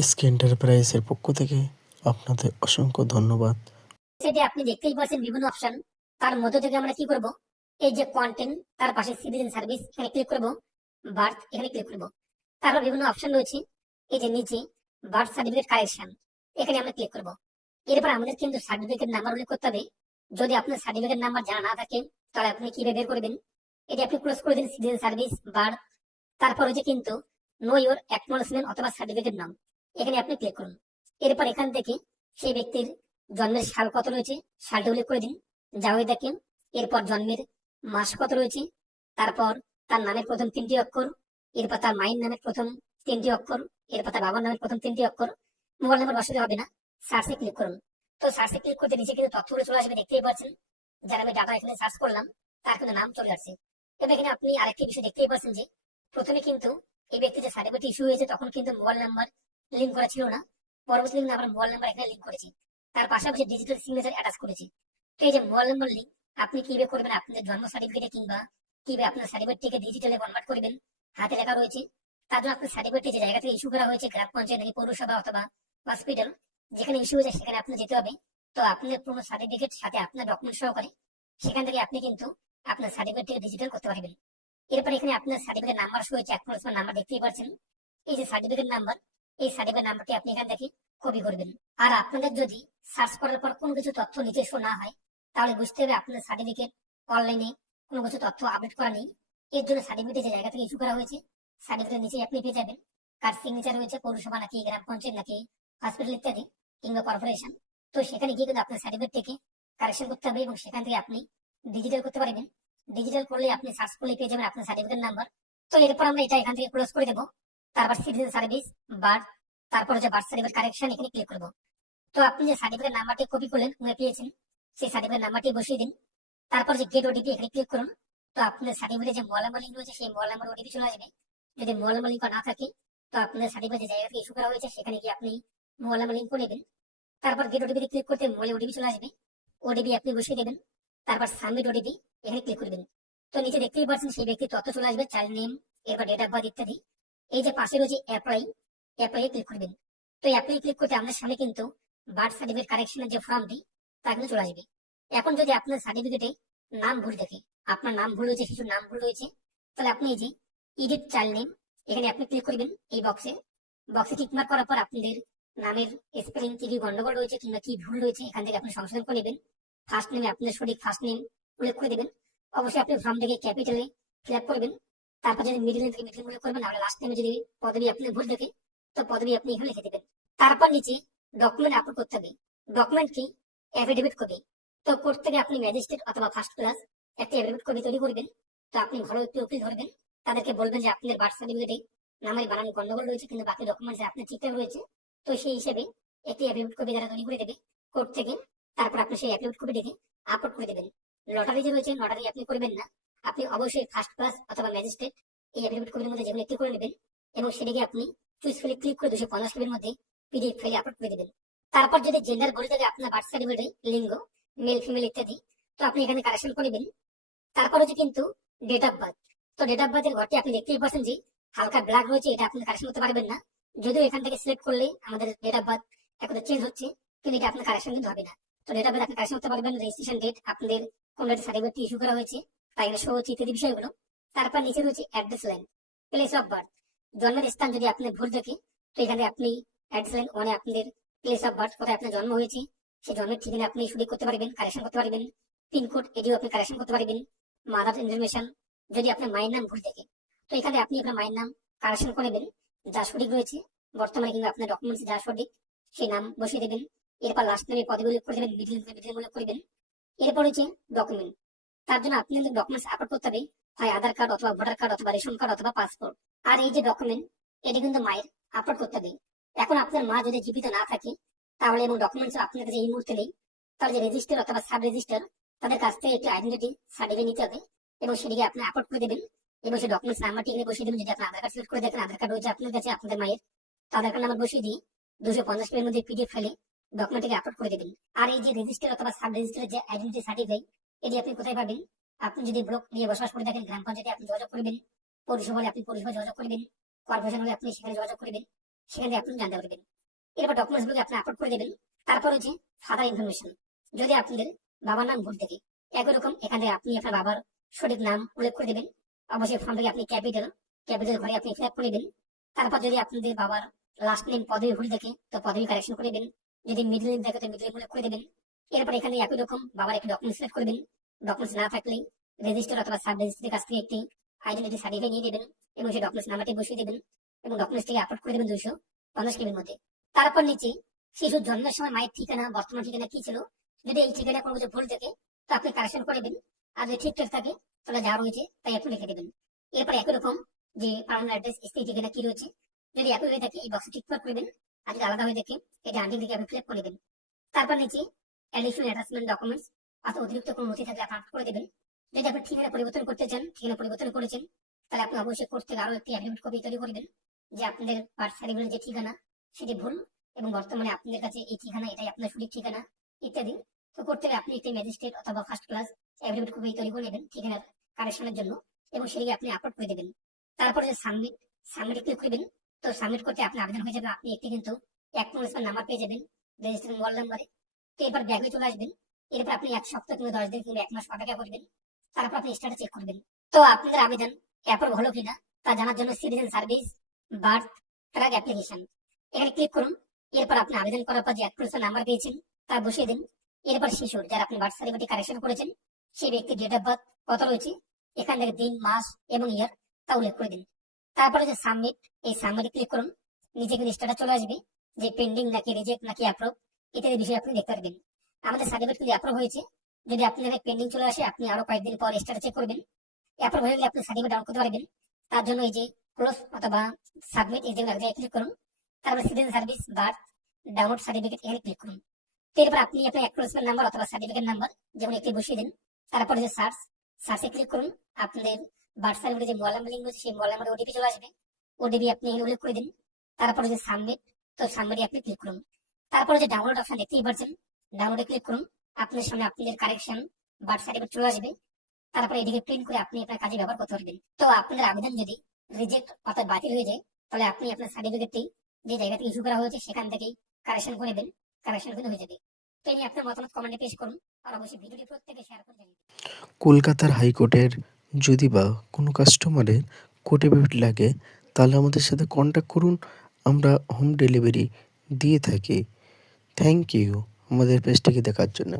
SK এন্টারপ্রাইজের পক্ষ থেকে আপনাদের অসংখ্য ধন্যবাদ। সেটি আপনি দেখতেই পাচ্ছেন বিভিন্ন অপশন। তার মধ্যে থেকে আমরা কি করব, এই যে কন্টেন্ট, তার পাশে সিটিজেন সার্ভিস, এখানে ক্লিক করব, বার্থ এখানে ক্লিক করব। তারপর বিভিন্ন অপশন রয়েছে, এই যে নিচে বার্থ সার্টিফিকেট কারেকশন, এখানে আমরা ক্লিক করব। এরপর আমাদের কিন্তু সার্টিফিকেট নাম্বার উল্লেখ করতে হবে। যদি আপনার সার্টিফিকেট নাম্বার জানা না থাকে তাহলে আপনি কিভাবে বের করবেন, এটি আপনি ক্লোজ করে দিন, সিটিজেন সার্ভিস, বার্থ, তারপর হচ্ছে কিন্তু নো ইওর অ্যাকনোলেজমেন্ট অথবা সার্টিফিকেট নাম, এখানে আপনি ক্লিক করুন। এরপর এখান থেকে সেই ব্যক্তির জন্মের সাল কত রয়েছে সালটা উল্লেখ করে দিন, জাওয়াই দেখেন। এরপর জন্মের মাস কত রয়েছে, তারপর তার নামের প্রথম 3টি অক্ষর, এরপর তার মায়ের নামের প্রথম 3টি অক্ষর, এরপর তার বাবার নামের প্রথম 3টি অক্ষর। মোবাইল নাম্বার বসাতে হবে না, সার্চে ক্লিক করুন। তো সার্চে ক্লিক করতে নিচে কিন্তু তথ্যগুলো চলে আসবে, দেখতেই পাচ্ছেন। যারা আমি ডাটা এখানে সার্চ করলাম তার কিন্তু নাম চলে আসছে। এবার এখানে আপনি আরেকটি বিষয় দেখতেই পাচ্ছেন যে প্রথমে কিন্তু এই ব্যক্তি যে সার্টিফিকেট ইস্যু হয়েছে তখন কিন্তু মোবাইল নাম্বার লিঙ্ক করা ছিল না, পরবর্তী কিন্তু আমরা মোবাইল নাম্বার এখানে লিঙ্ক করেছি, তার পাশাপাশি ডিজিটাল সিগনেচার অ্যাটাচ করেছি। তো এই যে মোবাইল নাম্বার লিঙ্ক আপনি কিভাবে করবেন, আপনাদের জন্ম সার্টিফিকেটে কিংবা কিভাবে আপনার সার্টিফিকেটটিকে ডিজিটালে কনভার্ট করবেন, হাতে লেখা রয়েছে। তার জন্য আপনার সার্টিফিকেটটি যে জায়গা থেকে ইস্যু করা হয়েছে, গ্রাম পঞ্চায়েত নাকি পৌরসভা অথবা হসপিটাল, যেখানে ইস্যু হয়েছে সেখানে আপনার যেতে হবে। তো আপনার পুরো সার্টিফিকেট সাথে আপনার ডকুমেন্ট সহকারে সেখান থেকে আপনি কিন্তু আপনার সার্টিফিকেটটিকে ডিজিটাল করতে পারবেন। এরপর এখানে আপনার সার্টিফিকেট নাম্বার শো হয়েছে, অ্যাকনোলেজমেন্ট নাম্বার দেখতেই পাচ্ছেন। এই যে সার্টিফিকেট নাম্বার, এই সার্টিফিকেট নাম্বারটি আপনি এখান থেকে কপি করবেন। আর আপনাদের যদি সার্চ করার পর কোনো কিছু তথ্য নিচে শো না হয় তাহলে বুঝতে হবে আপনার সার্টিফিকেট অনলাইনে কোনো কিছু তথ্য আপডেট করা নেই। এর জন্য সার্টিফিকেট যে জায়গা থেকে ইস্যু করা হয়েছে সার্টিফিকেট নিচে আপনি পেয়ে যাবেন, কার সিগনেচার রয়েছে, পৌরসভা নাকি গ্রাম পঞ্চায়েত নাকি হসপিটাল ইত্যাদি কিংবা কর্পোরেশন। তো সেখানে গিয়ে কিন্তু আপনার সার্টিফিকেট থেকে কারেকশন করতে হবে এবং সেখান থেকে আপনি ডিজিটাল করতে পারবেন। ডিজিটাল করলে আপনি সার্চ করলে পেয়ে যাবেন আপনার সার্টিফিকেট নাম্বার। তো এরপর আমরা এটা এখান থেকে ক্লোজ করে দেবো। তারপর সিটিজেন সার্ভিস, বার্থ, তারপর হচ্ছে বার্থ সার্টিফিকেট কারেকশন, এখানে ক্লিক করবো। তো আপনি যে সার্টিফিকেট নাম্বারটি কপি করলেন উনি পেয়েছেন, সেই সার্টিফিকেট নাম্বারটি বসিয়ে দিন। তারপর যে গেট ওটিপি, এখানে ক্লিক করুন। তো আপনার সার্টিফিকেটে যে মোবাইল নাম্বার লিঙ্ক রয়েছে সেই মোবাইল নাম্বার ওটিপি চলে আসবে। যদি মোবাইল নাম্বার লিঙ্ক না থাকে তো আপনার সার্টিফিকেট যে জায়গা থেকে ইস্যু করা হয়েছে সেখানে গিয়ে আপনি মোবাইল নাম্বার লিঙ্ক করে নেবেন। তারপর গেট ওটিপি ক্লিক করতে মোবাইলে ওটিপি চলে আসবে, ওটিপি আপনি বসিয়ে দেবেন। তারপর সাবমিট ওটিপি, এখানে ক্লিক করবেন। তো নিচে দেখতেই পাচ্ছেন সেই ব্যক্তির তথ্য চলে আসবে, চাইল্ড নেম, এরপর ডেট অফ বার্থ ইত্যাদি। এই যে পাশে রয়েছে অ্যাপ্লাই, অ্যাপ্লাই ক্লিক করবেন। তো অ্যাপ্লাই ক্লিক করতে আপনার সামনে কিন্তু বার্থ সার্টিফিকেট কারেকশনের যে ফর্মটি তা কিন্তু চলে আসবে। এখন যদি আপনার সার্টিফিকেটে নাম ভুল দেখে, আপনার নাম ভুল হয়েছে, শিশুর নাম ভুল হয়েছে, তাহলে আপনি এই যে এডিট চাইল্ড নেম, এখানে আপনি ক্লিক করবেন। এই বক্সে টিক মার্ক করার পর আপনাদের নামের স্পেলিং কি কি গন্ডগোল রয়েছে কিংবা কি ভুল রয়েছে এখান থেকে আপনি সংশোধন করে নেবেন। ফার্স্ট নেমে আপনার সঠিক ফার্স্ট নেম উল্লেখ করে দেবেন। অবশ্যই আপনি ফর্ম থেকে ক্যাপিটালে ফিল আপ করবেন। তারপর যদি মিডিল নেম থেকে মিডিল উল্লেখ করবেন, আর লাস্ট নেমে যদি পদবি আপনি ভুল দেখে তো পদবি আপনি এখানে লিখে দেবেন। তারপর নিচে ডকুমেন্ট আপলোড করতে হবে। ডকুমেন্ট কি? Affidavit copy. তো করতে গিয়ে আপনি ম্যাজিস্ট্রেট অথবা ফার্স্ট ক্লাস একটি অ্যাফিডেভিট কপি তৈরি করবেন। তো আপনি ভালো একটি উকিল ধরবেন, তাদেরকে বলবেন যে আপনার বার্থ সার্টিফিকেটে নামের বানান গন্ডগোল রয়েছে কিন্তু বাকি ডকুমেন্টসে আপনার ঠিকঠাক রয়েছে। তো সেই হিসেবে একটি অ্যাফিডেভিট কপি যারা তৈরি করে দেবে কোর্ট থেকে, তারপর আপনি সেই অ্যাফিডেভিট কপিটিকে আপলোড করে দেবেন। লটারি যে রয়েছে লটারি আপনি করবেন না, আপনি অবশ্যই ফার্স্ট ক্লাস অথবা ম্যাজিস্ট্রেট এই অ্যাফিডেভিট কপির মধ্যে যেগুলো একটি করে নেবেন এবং সেটিকে আপনি চুজ ফিলে ক্লিক করে 250 কেবির মধ্যে পিডিএফ ফাইলে আপলোড করে দেবেন। তারপর যদি জেন্ডার বলে থাকে আপনার বার্থ সার্টিফিকেটে লিঙ্গ মেল ফিমেল ইত্যাদি, তো আপনি এখানে কারেকশন করে নেবেন। তারপর হচ্ছে কিন্তু ডেট অফ বার্থ। তো ডেট অফ বার্থের ঘরটি আপনি দেখতেই পাচ্ছেন যে হালকা ব্ল্যাক রয়েছে, এটা আপনি কারেকশন করতে পারবেন না। যদিও এখান থেকে সিলেক্ট করলে আমাদের ডেট অফ বার্থ এখন চেঞ্জ হচ্ছে, কিন্তু এটা আপনার কারেকশন কিন্তু হবে না। তো ডেট অফ বার্থ আপনি কারেকশন করতে পারবেন, রেজিস্ট্রেশন ডেট, আপনাদের কোন ডেট সার্টিফিকেট ইস্যু করা হয়েছে তাই এখানে শো হচ্ছে ইত্যাদি বিষয়গুলো। তারপর নিচে রয়েছে address line, place of birth, জন্মের স্থান যদি আপনি ভুল দেখে তো এখানে আপনি অ্যাড্রেস লাইন ওয়ানে আপনাদের প্লেস অফ বার্থ, কোথায় আপনার জন্ম হয়েছে সেই জন্মের ঠিকানা আপনি সঠিক করতে পারবেন, কারেকশন করতে পারবেন। পিনকোড এটিও আপনি কারেকশন করতে পারবেন। মাদার ইনফরমেশন, যদি আপনার মায়ের নাম ভুল থাকে তো এখানে আপনি আপনার মায়ের নাম কারেকশন করে নেবেন, যা সঠিক রয়েছে বর্তমানে কিংবা আপনার ডকুমেন্টস যা সঠিক সেই নাম বসিয়ে দেবেন। এরপর লাস্ট নেমে পদবি উল্লেখ করে দেবেন, মিডিল উল্লেখ করবেন। এরপর হচ্ছে ডকুমেন্ট, তার জন্য আপনি ডকুমেন্টস আপলোড করতে হবে, হয় আধার কার্ড অথবা ভোটার কার্ড অথবা রেশন কার্ড অথবা পাসপোর্ট। আর এই যে ডকুমেন্ট এটি কিন্তু মায়ের আপলোড করতে হবে। এখন আপনার মা যদি জীবিত না থাকে তাহলে এবং ডকুমেন্টস আপনার কাছে এই মুহূর্তে নেই, তাহলে যে রেজিস্টার অথবা সাব রেজিস্টার তাদের কাছ থেকে একটি আইডেন্টিটি সার্টিফিকেট নিতে হবে এবং সেটিকে আপনি আপলোড করে দেবেন এবং সেই ডকুমেন্টস নাম্বারটি এখানে বসিয়ে দেবেন। যদি আপনি আধার কার্ড সিলেক্ট করে দেখেন আধার কার্ড রয়েছে আপনার কাছে আপনাদের মায়ের, তো আধার কার্ড নাম্বার বসিয়ে দিয়ে 250 পেজের মধ্যে পিডিএফ ফাইলে ডকুমেন্টটিকে আপলোড করে দেবেন। আর এই যে রেজিস্টার অথবা সাব রেজিস্টারের যে আইডেন্টিটি সার্টিফিকেট এটি আপনি কোথায় পাবেন? আপনি যদি ব্লক নিয়ে বসবাস করে থাকেন গ্রাম পঞ্চায়েতে আপনি যোগাযোগ করবেন, পৌরসভা হলে আপনি পৌরসভা যোগাযোগ করবেন, কর্পোরেশন হলে আপনি সেখানে যোগাযোগ করবেন। সেখান থেকে আপনি জানতে পারবেন। এরপর ডকুমেন্টস গুলো আপনি আপলোড করে দেবেন। তারপর হচ্ছে ফাদার ইনফরমেশন। যদি আপনাদের বাবার নাম ভুল থাকে, একই রকম এখান থেকে আপনি আপনার বাবার সঠিক নাম উল্লেখ করে দেবেন। অবশ্যই ফর্মটাকে আপনি ক্যাপিটাল ঘরে আপনি ফিল আপ করে দেবেন। তারপর যদি আপনাদের বাবার লাস্ট নেম পদবি ভুল থাকে তো পদবি কারেকশন করে দেবেন। যদি মিডল নেম থাকে তো মিডল নেম উল্লেখ করে দেবেন। এরপর এখানে একই রকম বাবার একটি ডকুমেন্ট সিলেক্ট করবেন। ডকুমেন্টস না থাকলে রেজিস্টার অথবা সাব রেজিস্ট্রির কাছ থেকে একটি আইডেন্টি সার্টিফিকেট নিয়ে দেবেন এবং সেই ডকুমেন্টস নাম্বারটি বসিয়ে দেবেন এবং ডকুমেন্টসটিকে আপলোড করে দেবেন 250 কেবির মধ্যে। তারপর নিচে শিশুর জন্মের সময় মায়ের ঠিকানা বর্তমান ঠিকানা কি ছিল, যদি এই ঠিকানা কোনো কিছু ভুল থাকে তো আপনি কারেকশন করে দেবেন। আর যদি ঠিকঠাক থাকে তাহলে যা রয়েছে তাই আপনি লিখে দেবেন। এরপর একই রকম যে পার্মানেন্ট অ্যাড্রেস স্থায়ী ঠিকানা কি রয়েছে, যদি একই হয়ে থাকে এই বক্সে টিক মার্ক করবেন। আর যদি আলাদা হয়ে থাকে এটা আন্টিং থেকে আপনি ফিল আপ করে দেবেন। তারপর নিচে অ্যাডিশনাল অ্যাটাচমেন্ট ডকুমেন্টস অথবা অতিরিক্ত কোনো নথি থাকলে আপনি আপলোড করে দেবেন। যদি আপনি ঠিকানা পরিবর্তন করতে চান, ঠিকানা পরিবর্তন করেছেন, তাহলে আপনি অবশ্যই কোর্ট থেকে আরো একটি অ্যাগ্রিমেন্ট কপি তৈরি করবেন যে আপনাদের বার্থ সার্টিফিকেটের যে ঠিকানা সেটি ভুল এবং বর্তমানে আপনাদের কাছে এই ঠিকানা এটাই আপনার সঠিক ঠিকানা ইত্যাদি। তো করতে হলে আপনি একটি ম্যাজিস্ট্রেট অথবা ফার্স্ট ক্লাস অ্যাগ্রিমেন্ট কপি তৈরি করে নেবেন ঠিকানার কারেকশনের জন্য এবং সেটি আপনি আপলোড করে দেবেন। তারপরে যে সাবমিট ক্লিক করবেন। তো সাবমিট করতে আপনার আবেদন হয়ে যাবে। আপনি একটি কিন্তু অ্যাকনোলেজমেন্ট নাম্বার পেয়ে যাবেন রেজিস্ট্রেশন মোবাইল নাম্বারে। তো এরপর ব্যাগে চলে আসবেন। এরপর আপনি 1 সপ্তাহ কিংবা 10 দিন কিংবা 1 মাস অপেক্ষা করবেন। তারপর আপনি স্ট্যাটাস চেক করবেন। তো আপনাদের আবেদন অ্যাপ্রুভ হলো কিনা তা জানার জন্য citizen service birth track application এখানে ক্লিক করুন। এরপর আপনি আবেদন করার পর যে অ্যাপ্লিকেশন নাম্বার পেয়েছেন তা বসিয়ে দিন। এরপর শিশুর যারা আপনি বার্থ সার্টিফিকেট কারেকশন করেছেন সেই ব্যক্তির ডেট অফ বার্থ কত রয়েছে এখান থেকে দিন মাস এবং ইয়ার তা উল্লেখ করে দিন। তারপরে যে সাবমিট, এই সাবমিটে ক্লিক করুন। নিচে কিন্তু স্ট্যাটাস চলে আসবে যে পেন্ডিং নাকি রিজেক্ট নাকি অ্যাপ্রুভ ইত্যাদি বিষয়ে আপনি দেখতে পারবেন। আমাদের সার্টিফিকেট কিন্তু অ্যাপ্রুভ হয়েছে। যদি আপনাদের পেন্ডিং চলে আসে আপনি আরো কয়েকদিন পর স্ট্যাটাস চেক করবেন। অ্যাপ্রুভ হয়ে গেলে আপনি সার্টিফিকেট ডাউনলোড করতে পারবেন। তার জন্য এই যে ক্লোজ অথবা সাবমিট এই জায়গায় ক্লিক করুন। তারপরে citizen service birth download certificate এখানে ক্লিক করুন। তো এরপর আপনি আপনার অ্যাকনোলেজমেন্ট নাম্বার অথবা সার্টিফিকেট নাম্বার যেমন একটি বসিয়ে দিন। তারপরে যে সার্চে ক্লিক করুন। আপনাদের বার্থ সার্টিফিকেট যে মোবাইল নাম্বার লিঙ্ক রয়েছে সেই মোবাইল নাম্বারে ওটিপি চলে আসবে। ওটিপি আপনি এখানে উল্লেখ করে দিন। তারপরে যে সাবমিট, তো সাবমিটে আপনি ক্লিক করুন। তারপরে যে ডাউনলোড অপশন দেখতেই পাচ্ছেন, ডাউনলোডে ক্লিক করুন। আপনার সামনে আপনাদের কারেকশন বার্থ সার্টিফিকেট চলে আসবে। তারপরে এটিকে প্রিন্ট করে আপনি আপনার কাজে ব্যবহার করতে পারবেন। তো আপনাদের আবেদন যদি রিজেক্ট অর্থাৎ বাতিল হয়ে যায় তাহলে আপনি আপনার সার্টিফিকেটটি যে জায়গা থেকে ইস্যু করা হয়েছে সেখান থেকেই কারেকশন করে দেন, কারেকশন কিন্তু হয়ে যাবে। তো এই নিয়ে আপনার মতামত কমেন্টে পেশ করুন আর অবশ্যই ভিডিওটি প্রত্যেকে শেয়ার করে জানিয়ে দিন। কলকাতার হাইকোর্টের যদি বা কোনো কাস্টমারের কোর্ট অ্যাফিডেভিট লাগে তাহলে আমাদের সাথে কন্ট্যাক্ট করুন। আমরা হোম ডেলিভারি দিয়ে থাকি। থ্যাংক ইউ আমাদের পেজটিকে দেখার জন্য।